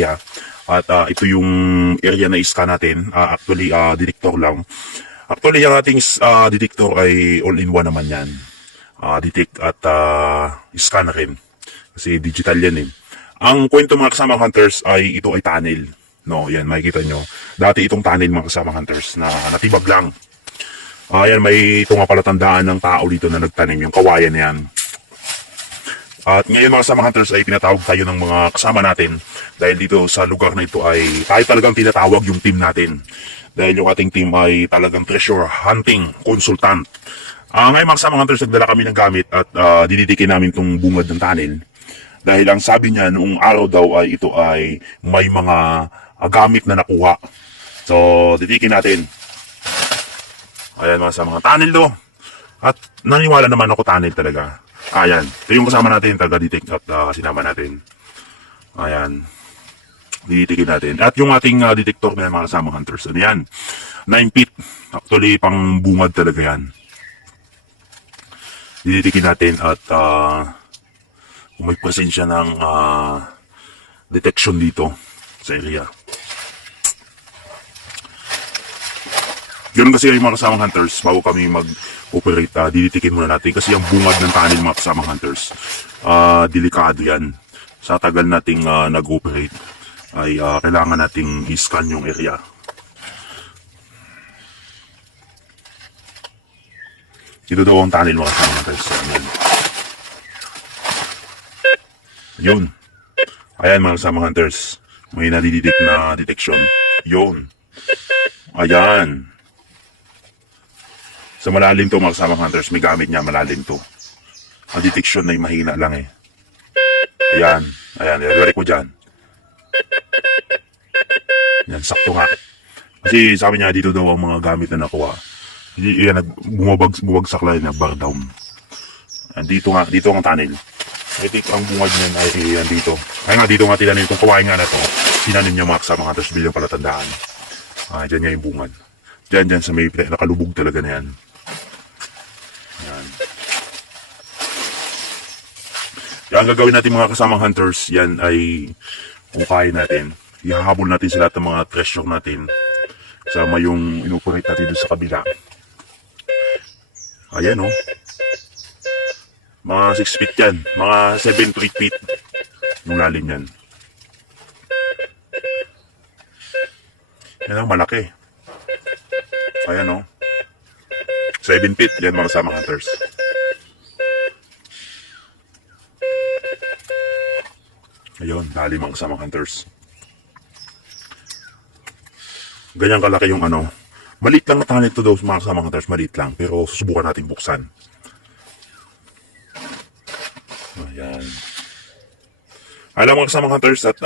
area. At ito yung area na i-scan natin. Actually, detector lang. Actually, ang ating detector ay all-in-one naman yan. Detect at scan na rin. Kasi digital yan eh. Ang kwento mga kasamang hunters ay ito ay tunnel. No, yan, makikita nyo. Dati itong tunnel mga kasamang hunters na natibag lang. Ayan, may ito nga palatandaan ng tao dito na nagtanim, yung kawayan na yan. At ngayon mga kasama hunters ay pinatawag tayo ng mga kasama natin dahil dito sa lugar na ito ay tayo talagang tinatawag yung team natin. Dahil yung ating team ay talagang treasure hunting consultant. Ngayon mga kasama hunters, nagdala kami ng gamit at dididikin namin itong bungad ng tunnel. Dahil ang sabi niya noong araw daw ay ito ay may mga gamit na nakuha. So didikin natin. Ayan mga mga tunnel do. At naniwala naman ako tunnel talaga. Ayan. Ito yung kasama natin, taga-detect at sinama natin. Ayan. Diditikin natin. At yung ating detector na mga kasama hunters. Ano yan? 9 feet. Actually, pang bungad talaga yan. Diditikin natin at kung may presensya ng detection dito sa area. Ganun kasi yung mga kasamang hunters, bago kami mag-operate, diditikin muna natin. Kasi yung bungad ng tunnel mga kasamang hunters, delikado yan. Sa tagal nating nag-operate, ay kailangan nating i-scan yung area. Ito daw ang tunnel mga kasamang hunters. Yun. Ayan mga kasamang hunters, may nadidetect na detection. Yun. Ayan. Sa malalim to mga kasamang hunters, may gamit niya, malalim to. Ang detection ay mahina lang eh. Ayan, ayan, ilagay ko dyan. Yan, sakto nga. Kasi sabi niya, dito daw ang mga gamit na nakuha. Yan, bumagsak lang, nag-bar down. Dito nga, dito ang tunnel. Ito ang bungad niyan ay yan dito. Ay nga, dito nga tinanim itong kawain nga na to. Tinanim niya mga kasamang hunters, bilang palatandaan. Dyan niya yung bungad. Dyan sa may nakalubog talaga na yan. Yan. Yan gagawin natin mga kasamang hunters, yan ay ukayin natin. Ihahabol natin sa lahat ng mga treasure natin. Kasama yung inoperate natin doon sa kabila. Ayan oh. Mga 6 feet yan. Mga 7 to 8 feet. Yung lalim yan. Yan ang malaki. Ayan oh. 7 feet. Yan mga kasamang hunters. Ayun, dali mga kasamang hunters. Ganyan kalaki yung ano. Maliit lang na tunnel ito daw mga kasamang hunters. Maliit lang. Pero susubukan natin buksan. Ayan. Alam mga kasamang hunters at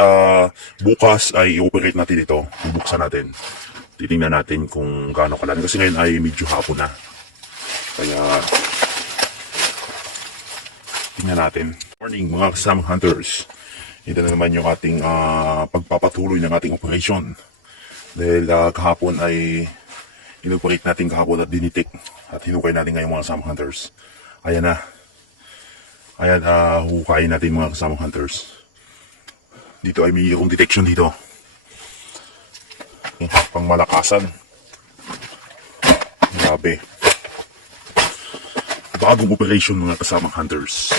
bukas ay i-operate natin ito. Bubuksan natin. Titingnan natin kung gaano kalalim. Kasi ngayon ay medyo hapon na. Kaya tingnan natin. Morning mga kasamang hunters. Ito na naman yung ating pagpapatuloy ng ating operation. Dahil kahapon ay inoperate natin kahapon at dinitik. At hinukay natin ngayon mga kasamang hunters. Ayan na. Ayan, hukayin natin mga kasamang hunters. Dito ay mayroong detection dito. Pang malakasan. Grabe. Bagong operation mga kasamang hunters.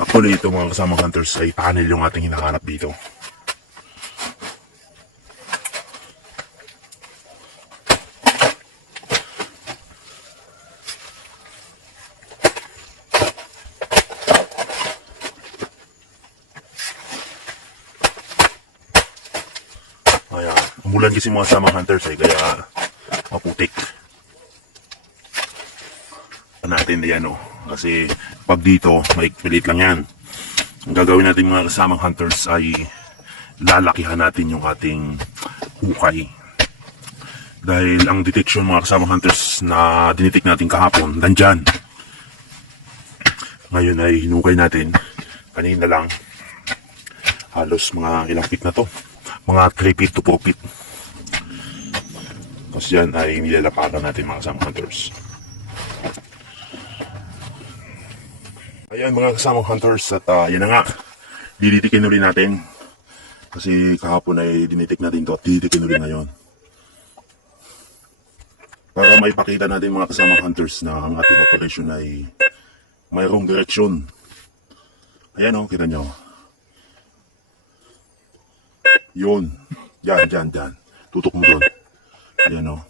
Actually ito mga kasamang hunters ay tunnel yung ating hinahanap dito. Ayan, umulan kasi mga kasamang hunters ay kaya maputik. Natin yan oh. Kasi pag dito, maliit lang yan. Ang gagawin natin mga kasamang hunters ay lalakihan natin yung ating hukay. Dahil ang detection mga kasamang hunters na dinitik natin kahapon, nandyan. Ngayon ay hinukay natin. Kanina lang. Halos mga ilang feet na to. Mga 3 feet to 4 feet. Tapos yan ay nilalapakan natin mga kasamang hunters. Ayan mga kasamang hunters at yan na nga. diditikin ulit natin. Kasi kahapon ay dinitik natin to at diditikin ulit ngayon. Para maipakita natin mga kasama hunters na ang ating operation ay mayroong direksyon. Ayan o, kita nyo. Yun. Yan. Tutok mo doon. Ayan o.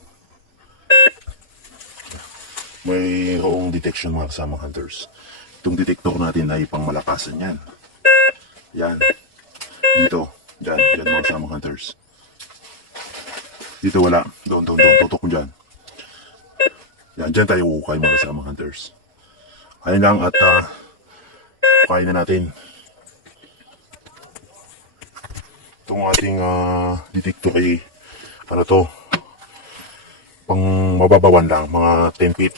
Mayroong detection mga kasama hunters. Itong detector natin ay pangmalakasan yan. Yan. Dito. Diyan mga kasama hunters. Dito wala. Doon. Tutok mo dyan. Yan, dyan tayo ukay mga kasama hunters. Ayun lang at ukayin na natin. Itong ating detector ay ano to, pang mababawan lang, mga 10 feet,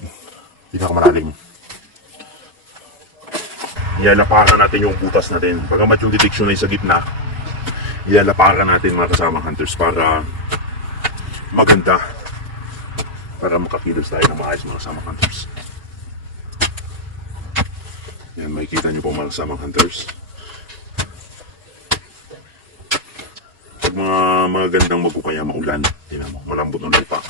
pinakamalalim. Iyalapakan natin yung butas natin. Pagamat yung detection ay sa gitna, iyalapakan natin mga kasama hunters para maganda, para makakilos tayo ng maayos mga kasama hunters. Yan, makikita nyo po mga kasama hunters. Pag mga magandang magkukaya maulan, tingnan mo, malambot ng lupa.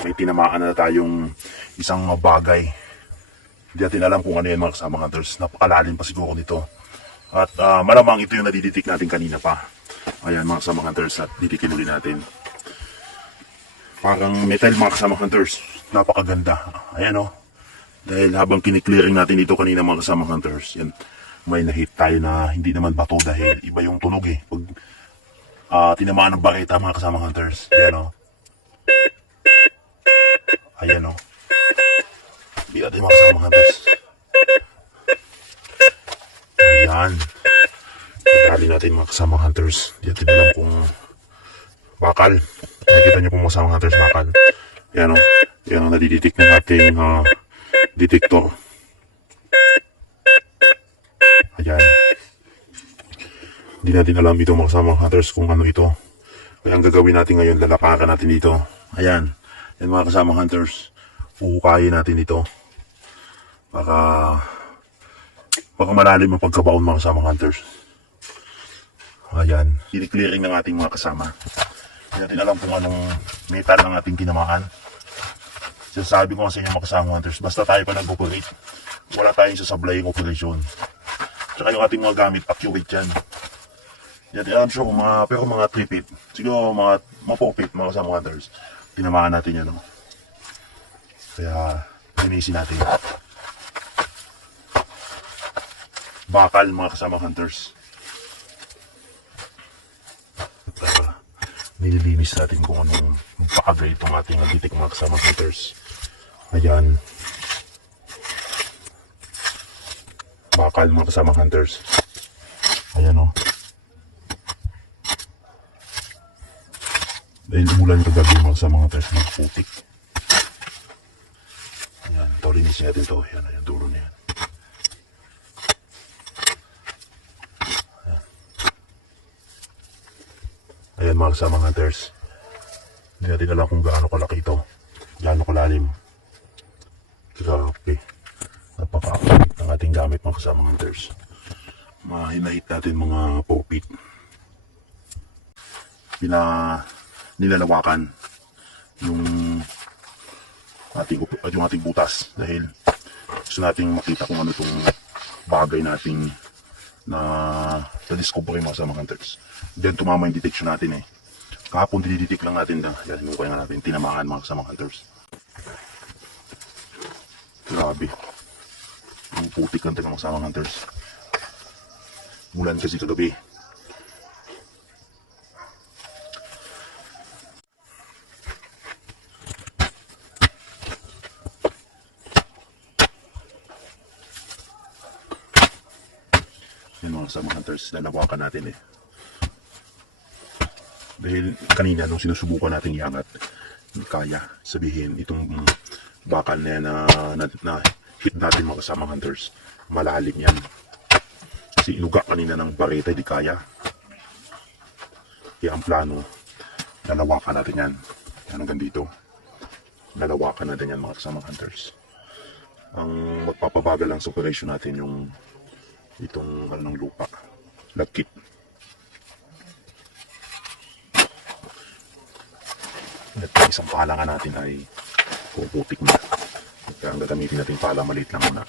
May tinamaan na tayong isang bagay. Hindi natin alam kung ano yan mga kasama hunters. Napakalalim pa siguro nito. At malamang ito yung nadiditik natin kanina pa. Ayan mga kasama hunters, at ditikin ulit natin. Parang metal mga kasama hunters. Napakaganda. Ayan o. Dahil habang kiniklearing natin ito kanina mga kasama hunters, yan, may nahit tayo na hindi naman bato dahil iba yung tunog eh. Pag tinamaan ng bakita mga kasama hunters. Ayan o. Ayan o. Hindi natin mga kasama hunters. Ayan. Dali natin mga kasama hunters. Hindi natin alam kung bakal. Nakikita nyo po mga kasama hunters, bakal. Ayan o. Ayan o, nadiditik ng ating detector. Ayan. Hindi natin alam ito mga kasama hunters kung ano ito. Kaya ang gagawin natin ngayon, lalapakan natin dito. Ayan. Yan mga kasama hunters. Uhukayin natin ito. Baka malalim ang pagkabaon mga kasama hunters. Ayan. Clearing ng ating mga kasama. Hindi natin alam kung anong metal ang ating tinamaan. Sinasabi ko sa inyo mga kasama hunters, basta tayo pa nag-operate, wala tayong sasablay yung operation. Tsaka yung ating mga gamit, accurate yan. Hindi natin alam sure kung pero mga 3 feet. Siguro mga 4 feet mga kasama hunters. Tinamaan natin yan. No? Kaya, linisin natin. Bakal mga kasama hunters. At nililinis natin kung anong magpakagay itong ating agitik mga kasama hunters. Ayan. Bakal mga kasama hunters. Ayan o. Dahil umulan kagabi mga kasama hunters, magputik. Ayan, ito linisin natin ito. Ayan, dulo na yan. Ayan mga kasama hunters. Hindi natin alam kung gaano kalaki ito. Gaano kalalim. Grabe. Napaka-akit ng ating gamit mga kasama hunters. Mahinahit natin mga 4 feet. Nilalawakan yung ating butas. Dahil gusto nating makita kung ano itong bagay nating na-discover mga kasama hunters. Diyan tumama yung detection natin eh. Kahapon diniditik lang natin na. Yan, hinukay nga natin. Tinamaan mga kasama hunters. Grabe. Yung putik lang tayo mga kasama hunters. Mulan kasi kagabi. Yan mga kasama hunters. Lalawakan natin eh. Dahil kanina nung sinusubukan natin iangat, kaya sabihin itong bakal na yan na hit natin mga kasama hunters, malalim yan. Kasi inuga kanina ng bareta, di kaya. Kaya ang plano, lalawakan natin yan. Yan hanggang dito. Lalawakan natin yan mga kasamang hunters. Ang magpapabagal lang sa operation natin yung itong ng lupa. Lagkit. At isang pala nga natin ay puputik na. Kaya ang gagamitin natin pala maliit lang muna.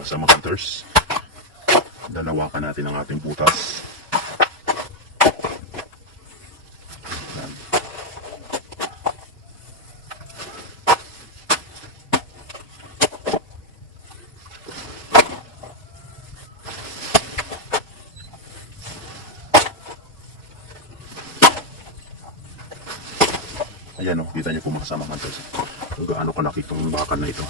Sa mga hunters, dalawakan natin ang ating butas. Yan. Ayan o, kita niyo po mga kasama hunters. Kung gaano kalaki itong bakal na ito.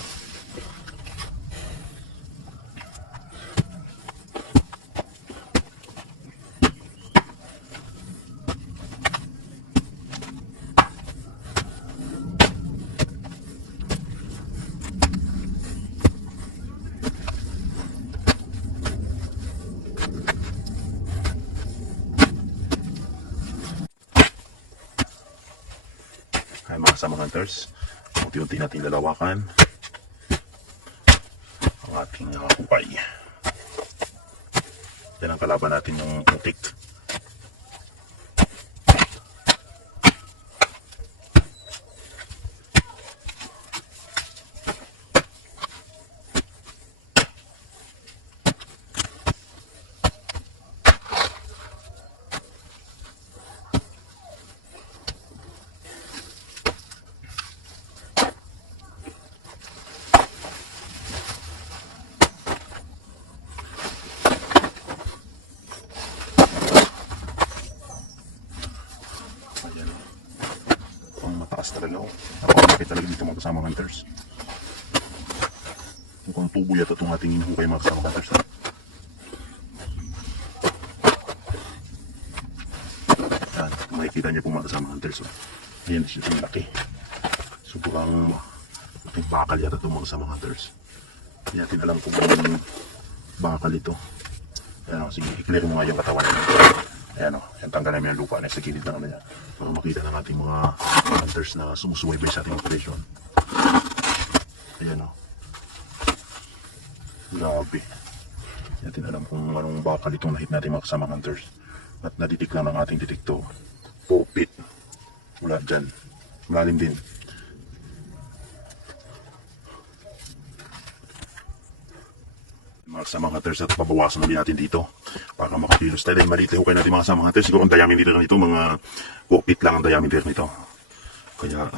Ay mga kasama hunters, unti-unti natin lalawakan ang ating kupay. Yan ang kalaban natin yung putik. Mataas talaga. Napakalaki talaga dito mga kasama hunters. Mukhang tubo yata itong ating inuhukay mga kasama hunters. Yan, makikita niyo po mga kasama hunters. Ayan siya itong laki. Sobrang ating bakal yata itong mga kasama hunters. Hindi natin alam kung anong bakal ito. Ayan o, sige, i-clear mo nga yung katawan niya. Ayan o, yan tanggalin mo yung lupa na sa gilid ng ano niya. Para makita ng ating mga hunters na sumusubaybay sa ating operation. Ayan o. Grabe. Hindi natin alam kung anong bakal itong nahit natin mga kasama hunters. At naditik lang ng ating detektor. Pupit. Mula dyan. Malalim din. Mga kasamang hunters at pabawasan namin natin dito para makapilos tayo. Dahil maliit hukay natin mga kasamang hunters. Siguro ang diameter nito mga 4 feet lang ang diameter nito. Kaya